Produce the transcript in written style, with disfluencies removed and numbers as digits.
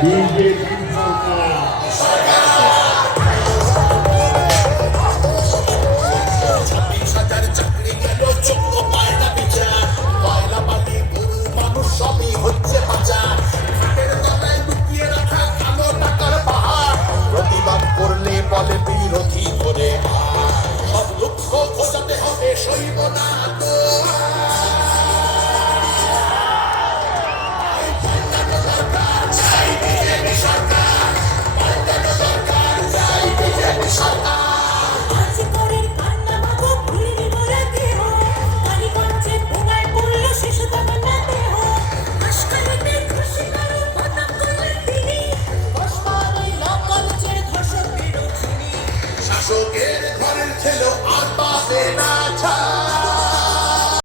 BJP সরকার বলে বিরোধী করে সব লক্ষ্য খোঁজাতে হবে সইব না তো শাসকের ঘরের ছেলে আর পাবে না ছাড়